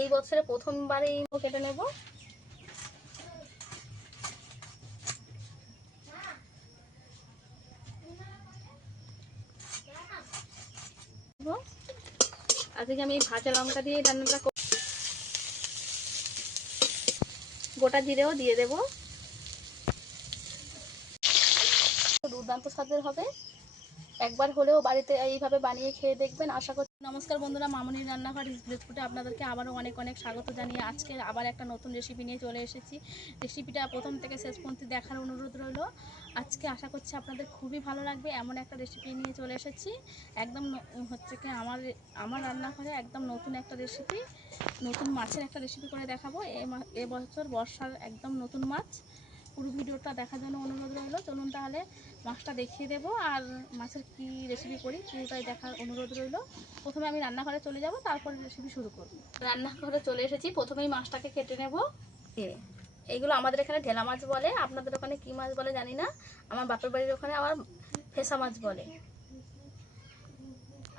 এই বছরে প্রথমবার কেটে নেব আজকে আমি ভাজা লঙ্কা দিয়ে রান্নাটা। গোটা জিরেও দিয়ে দেব দুর্দান্ত স্বাদের হবে একবার হলেও বাড়িতে এইভাবে বানিয়ে খেয়ে দেখবেন। আশা করছি নমস্কার বন্ধুরা মামনির রান্নাঘর হিসবুটে আপনাদেরকে আবারও অনেক অনেক স্বাগত জানিয়ে আজকে আবার একটা নতুন রেসিপি নিয়ে চলে এসেছি। রেসিপিটা প্রথম থেকে শেষ পর্যন্ত দেখার অনুরোধ রইল। আজকে আশা করছি আপনাদের খুবই ভালো লাগবে। এমন একটা রেসিপি নিয়ে চলে এসেছি। একদম হচ্ছে কি আমার আমার রান্নাঘরে একদম নতুন একটা রেসিপি নতুন মাছের একটা রেসিপি করে দেখাবো। এ বছর বর্ষার একদম নতুন মাছ। পুরো ভিডিওটা দেখার জন্য অনুরোধ রইল। চলুন তাহলে মাছটা দেখিয়ে দেবো আর মাছের কি রেসিপি করি পুরোটাই দেখার অনুরোধ রইল। প্রথমে আমি রান্নাঘরে চলে যাব তারপরে রেসিপি শুরু করব। রান্নাঘরে চলে এসেছি প্রথমেই মাছটাকে কেটে নেব। এইগুলো আমাদের এখানে ঢেলা মাছ বলে আপনাদের ওখানে কি মাছ বলে জানি না। আমার বাপের বাড়ির ওখানে আবার ফেসা মাছ বলে।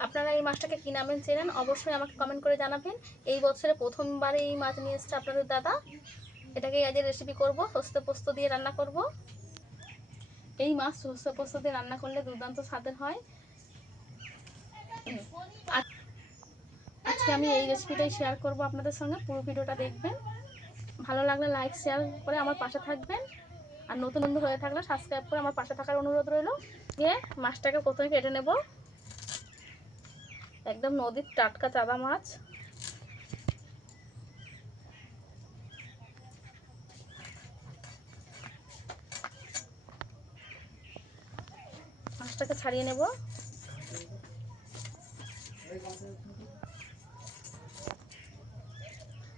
আপনারা এই মাছটাকে কী নামে চেনেন অবশ্যই আমাকে কমেন্ট করে জানাবেন। এই বছরে প্রথমবার এই মাছ নিয়ে এসছে আপনাদের দাদা। এটাকে আজকে রেসিপি করব সস্তে পোস্ত দিয়ে রান্না করব। এই মাছ পোস্ত দিয়ে রান্না করলে দুর্দান্ত স্বাদের হয়। আজ- আজকে আমি এই রেসিপিটাই শেয়ার করব আপনাদের সঙ্গে, পুরো ভিডিওটা দেখবেন। ভালো লাগলে লাইক শেয়ার করে আমার পাশে থাকবেন। আর নতুন বন্ধু হয়ে থাকলে সাবস্ক্রাইব করে আমার পাশে থাকার অনুরোধ রইল দিয়ে মাছটাকে প্রথমে কেটে নেব। একদম নদীর টাটকা চাদা মাছ। মাছটাকে ছাড়িয়ে নেব।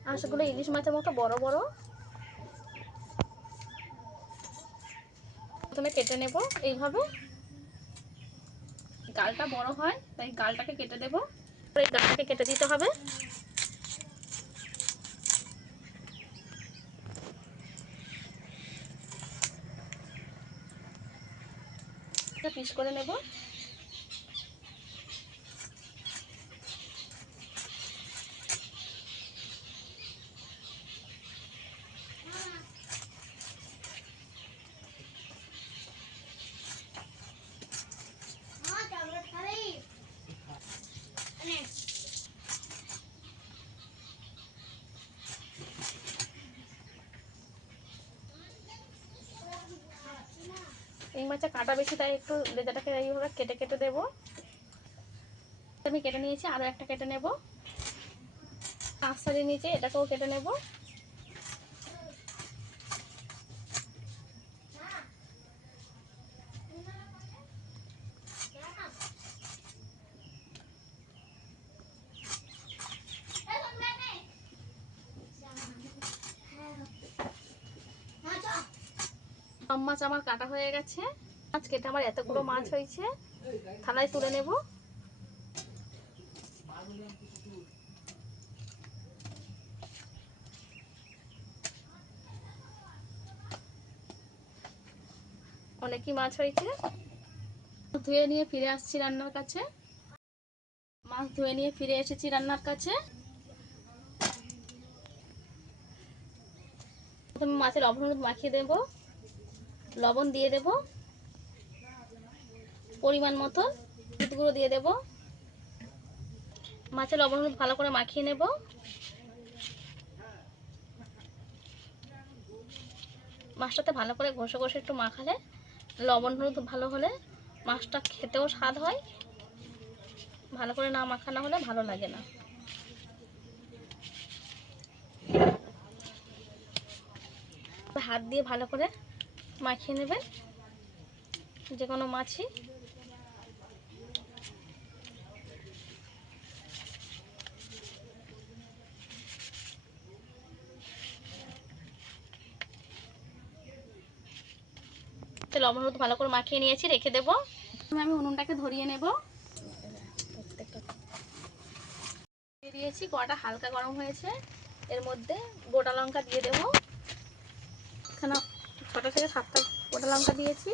হাঁসগুলো ইলিশ মাছের মতো বড় বড়। প্রথমে কেটে নেব এইভাবে। গালটা বড় হয়, তাই গালটাকে কেটে দেব। এই গালটাকে কেটে দিতে হবে। পিস করে নেব। এই মাছটা কাটা বেশি, তাই একটু লেজাটাকে এইভাবে কেটে কেটে দেব। আমি কেটে নিয়েছি আরও একটা কেটে নেব। আস্তারি নিচে এটাকেও কেটে নেব। সব মাছ আমার কাটা হয়ে গেছে। মাছ কেটে আমার এতগুলো মাছ হয়েছে। থালায় তুলে নেব। অনেকই মাছ হয়েছে। ধুয়ে নিয়ে ফিরে আসছি রান্নার কাছে। মাছ ধুয়ে নিয়ে ফিরে এসেছি রান্নার কাছে। প্রথমে মাছের লবণ মাখিয়ে দেবো। লবণ দিয়ে দেব। পরিমাণ মতো হলুদ গুঁড়ো দিয়ে দেব। মাছের লবণ হলুদ ভালো করে মাখিয়ে নেব। মাছটাতে ভালো করে ঘষে ঘষে একটু মাখালে লবণ হলুদ ভালো হলে মাছটা খেতেও স্বাদ হয়। ভালো করে না মাখানো হলে ভালো লাগে না। হাত দিয়ে ভালো করে মাখিয়ে নেবেন, যে কোনো মাছই লবণ হলুদ ভালো করে মাখিয়ে নিয়েছি, রেখে দেবো। আমি উনুনটাকে ধরিয়ে নেব। দিয়ে দিয়েছি কড়াটা হালকা গরম হয়েছে। এর মধ্যে গোটা লঙ্কা দিয়ে দেবো। এখানে ছটা থেকে সাতটা গোটা লঙ্কা দিয়েছি।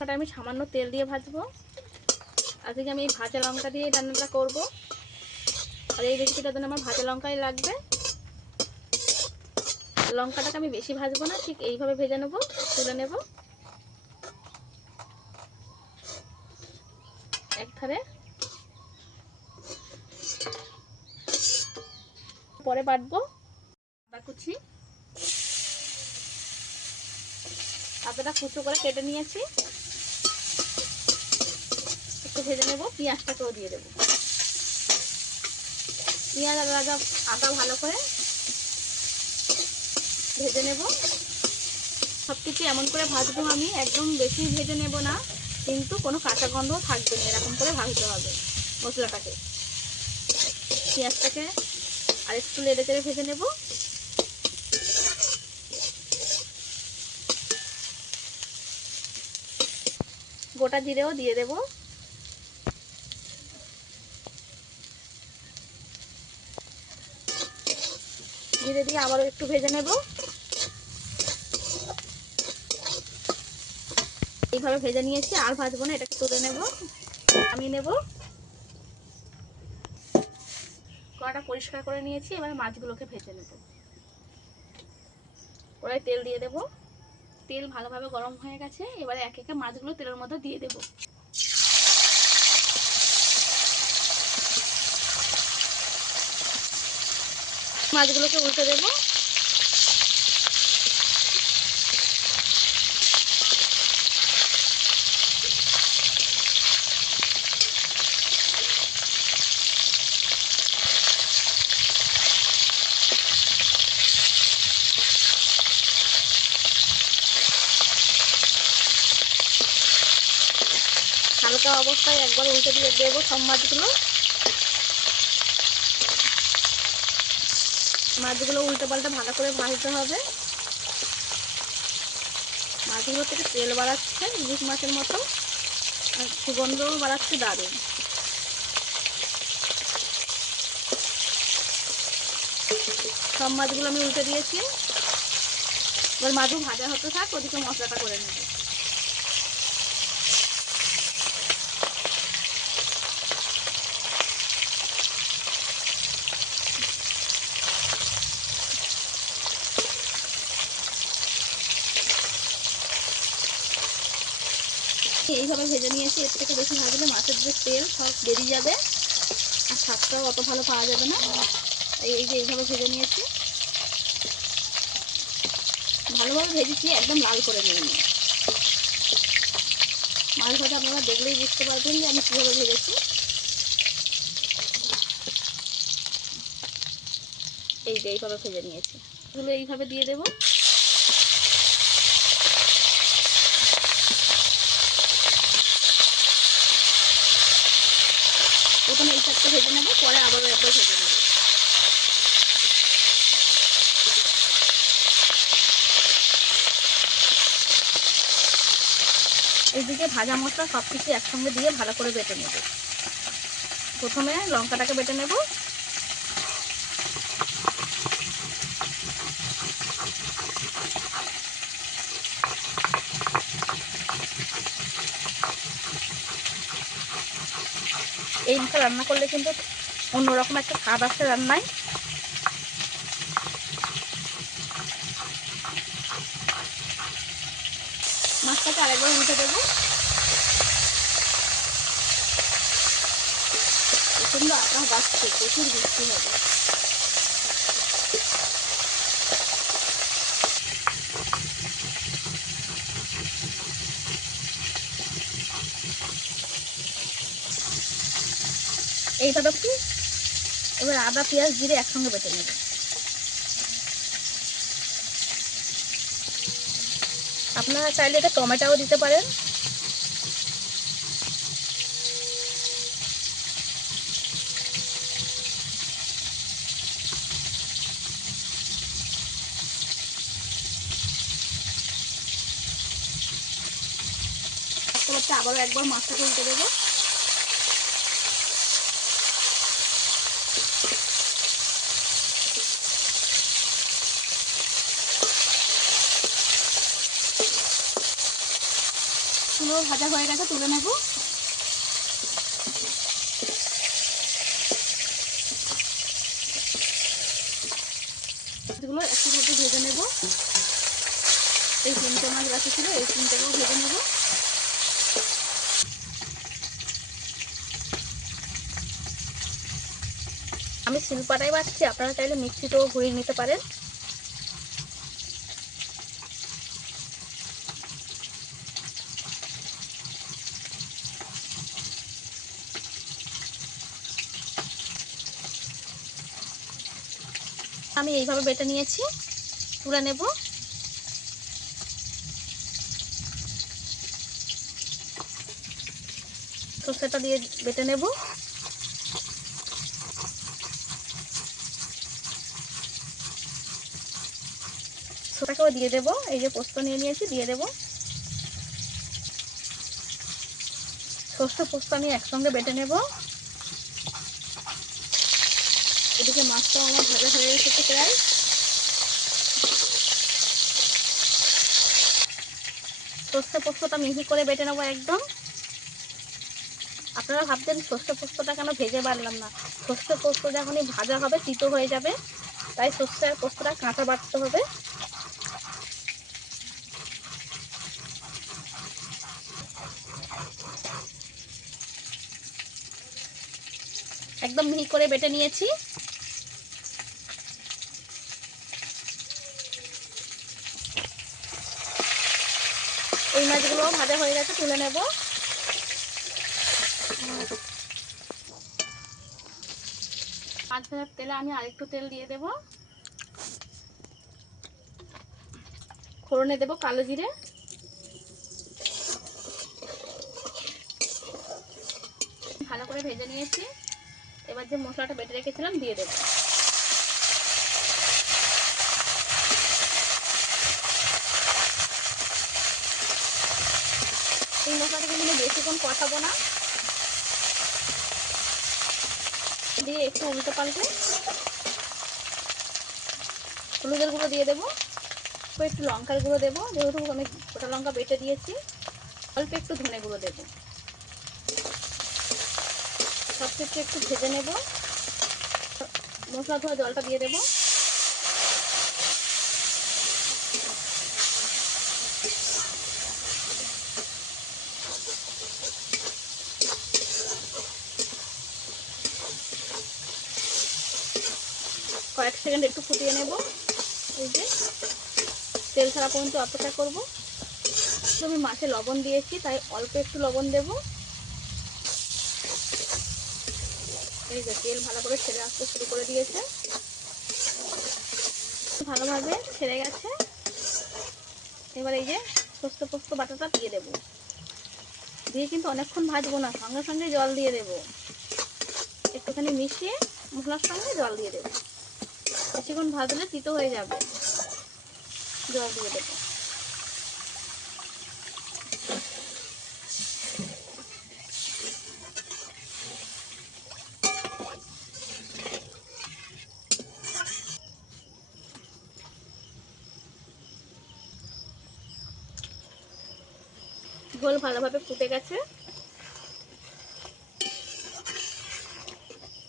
ওটা আমি সামান্য তেল দিয়ে ভাজবো। আজকে আমি এই ভাজা লঙ্কা দিয়ে রান্নাটা করব। আর এই রেসিপিটার জন্য আমার ভাজা লঙ্কাই লাগবে। লঙ্কাটাকে আমি বেশি ভাজবো না, ঠিক এইভাবে ভেজে নেব, তুলে নেব। এক ধারে পরে বাটবো। কুচি। আদাটা কুচো করে কেটে নিয়েছি। একটু ভেজে নেব, পেঁয়াজটাকেও দিয়ে দেবো। পেঁয়াজ আদা আদা ভালো করে ভেজে নেব। সব কিছু এমন করে ভাজবো আমি, একদম বেশি ভেজে নেব না, কিন্তু কোনো কাঁচা গন্ধও থাকবে না, এরকম করে ভাজতে হবে মশলাটাকে। পেঁয়াজটাকে আর একটু লেড়ে চেড়ে ভেজে নেব। গোটা জিরেও দিয়ে দেব। জিরে দিয়ে আবারও একটু ভেজে নেব। এইভাবে ভেজে নিয়েছি, আর ভাজবো না, এটাকে তুলে নেব। আমি নেব। কড়াটা পরিষ্কার করে নিয়েছি, এবার মাছগুলোকে ভেজে নেব। কড়াই তেল দিয়ে দেব। তেল ভালোভাবে গরম হয়ে গেছে, এবারে এক একে মাছগুলো তেলের মধ্যে দিয়ে দেব। মাছগুলোকে উল্টে দেবো। হালকা একবার উল্টে দিয়ে দেবো সব মাছগুলো মাছগুলো উল্টে পাল্টে ভালো করে ভাজতে হবে। মাছগুলো থেকে তেল বাড়াচ্ছে, ইলিশ মাছের মতো। আর সুগন্ধও বাড়াচ্ছে দারুণ। সব মাছগুলো আমি উল্টে দিয়েছি। এবার মাছও ভাজা হতে থাক, ওদিকে মশলাটা করে নেব। এইভাবে ভেজে নিয়েছি এর থেকে বেশি ভাজলে মাছের যে তেল সব বেরিয়ে যাবে। আর স্বাদটাও অত ভালো পাওয়া যাবে না। এই যে এইভাবে ভেজে নিয়েছি। ভালোভাবে ভেজেছি, একদম লাল করে নিয়ে নিই মাছ ভাজা আপনারা দেখলেই বুঝতে পারবেন যে আমি কীভাবে ভেজেছি। এই যে এইভাবে ভেজে নিয়েছি। এইভাবে দিয়ে দেবো প্রথমে এই চারটে ভেজে নেব পরে আবারও একবার ভেজে নেব এইদিকে ভাজা মশলা সব কিছু একসঙ্গে দিয়ে ভালো করে বেটে নেব। প্রথমে লঙ্কাটাকে বেটে নেব। এই মাছটা রান্না করলে কিন্তু অন্যরকম একটা স্বাদ আসছে রান্নায় মাছটাকে আরেকবার উল্টে দেবো। প্রচণ্ড আকাশ বাড়ছে প্রচুর বৃষ্টি হবে। এইভাবে কি এবার আদা, পেঁয়াজ, জিরে একসঙ্গে বেটে নেব। আপনারা চাইলে এটা টমেটাও দিতে পারেন। আবারও একবার মাছটাকে উল্টে দেবো। পুরো ভাজা হয়ে গেছে, তুলে নেব। মাছগুলো একটু ভেজে নেব। এই তিনটে মাছ বাকি ছিল, এই তিনটাকেও ভেজে নেব। আমি শিলপাটাই বাছছি আপনারা চাইলে মিক্সিতেও ঘুরিয়ে নিতে পারেন। আমি এইভাবে বেটে নিয়েছি। তুলে নেব। সর্ষেটা দিয়ে বেটে নেব। সেটাকেও দিয়ে দেব। এই যে পোস্ত নিয়ে নিয়েছি, দিয়ে দেব। সর্ষে পোস্ত আমি একসঙ্গে বেটে নেব এদিকে মাছটাও আমার ভাজা হয়ে এসেছে প্রায়। সর্ষে পোস্তটা মিহি করে বেটে নেব একদম। আপনারা ভাবছেন সর্ষে পোস্তটা কেন ভেজে বাড়লাম না? সর্ষে পোস্ত যখনই ভাজা হবে, তিতো হয়ে যাবে। তাই সর্ষে পোস্তটা কাঁচা বাটতে হবে। একদম মিহি করে বেটে নিয়েছি এই মাছগুলো ভাজা হয়ে গেছে, তুলে নেব। মাছ ভাজার তেলে আমি আরেকটু তেল দিয়ে দেব। ফোড়নে দেব কালো জিরে। ভালো করে ভেজে নিয়েছি। এবার যে মশলাটা বেটে রেখেছিলাম, দিয়ে দেবো। এই মশলাটাকে কিন্তু বেশিক্ষণ কষাবো না। দিয়ে একটু উল্টো পাল্টে হলুদের গুঁড়ো দিয়ে দেবো। একটু লঙ্কার গুঁড়ো দেবো। যেহেতু আমি গোটা লঙ্কা বেটে দিয়েছি, অল্প একটু ধনে গুঁড়ো দেবো। সব কিছু একটু ভেজে নেব। মশলা ধোয়া জলটা দিয়ে দেবো। সেকেন্ড একটু ফুটিয়ে নেব। এই যে, তেল ছাড়া পর্যন্ত অপেক্ষা করব। আমি মাছে লবণ দিয়েছি, তাই অল্প একটু লবণ দেব। এই যে, তেল ভালো করে ছেড়ে আসতে শুরু করে দিয়েছে। ভালোভাবে ছেড়ে গেছে। এবার এই যে, পোস্ত পোস্ত বাটাটা দিয়ে দেব। দিয়ে কিন্তু অনেকক্ষণ ভাজবো না, সঙ্গে সঙ্গে জল দিয়ে দেব। একটুখানি মিশিয়ে মশলার সঙ্গে জল দিয়ে দেবো। বেশিক্ষণ ভাজলে তিতো হয়ে যাবে। জল দিয়ে দেবো। ঝোল ভালোভাবে ফুটে গেছে।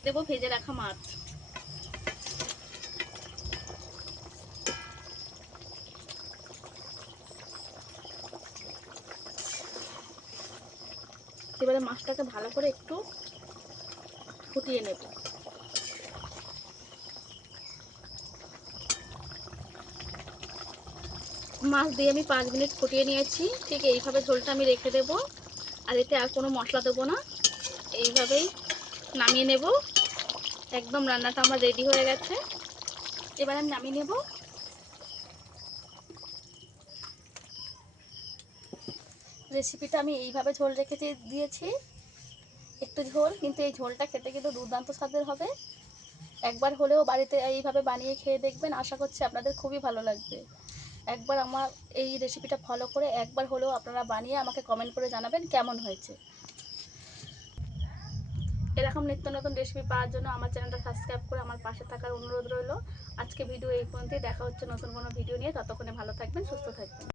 দেবো ভেজে রাখা মাছ এবারে মাছটাকে ভালো করে একটু ফুটিয়ে নেব। মাছ দিয়ে আমি পাঁচ মিনিট ফুটিয়ে নিয়েছি। ঠিক এইভাবে ঝোলটা আমি রেখে দেব। আর এতে আর কোনো মশলা দেবো না। এইভাবেই নামিয়ে নেব। একদম রান্নাটা আমার রেডি হয়ে গেছে। এবার আমি নামিয়ে নেব। রেসিপিটা আমি এইভাবে ঝোল রেখে দিয়েছি। একটু ঝোল, কিন্তু এই ঝোলটা খেতে কিন্তু দুর্দান্ত স্বাদের হবে। একবার হলেও বাড়িতে এইভাবে বানিয়ে খেয়ে দেখবেন, আশা করছি আপনাদের খুবই ভালো লাগবে। একবার আমার এই রেসিপিটা ফলো করে একবার হলেও আপনারা বানিয়ে আমাকে কমেন্ট করে জানাবেন কেমন হয়েছে। এরকম নিত্য নতুন রেসিপি পাওয়ার জন্য আমার চ্যানেলটা সাবস্ক্রাইব করে আমার পাশে থাকার অনুরোধ রইল। আজকে ভিডিও এই পর্যন্তই। দেখা হচ্ছে নতুন কোনো ভিডিও নিয়ে। ততক্ষণে ভালো থাকবেন, সুস্থ থাকবেন।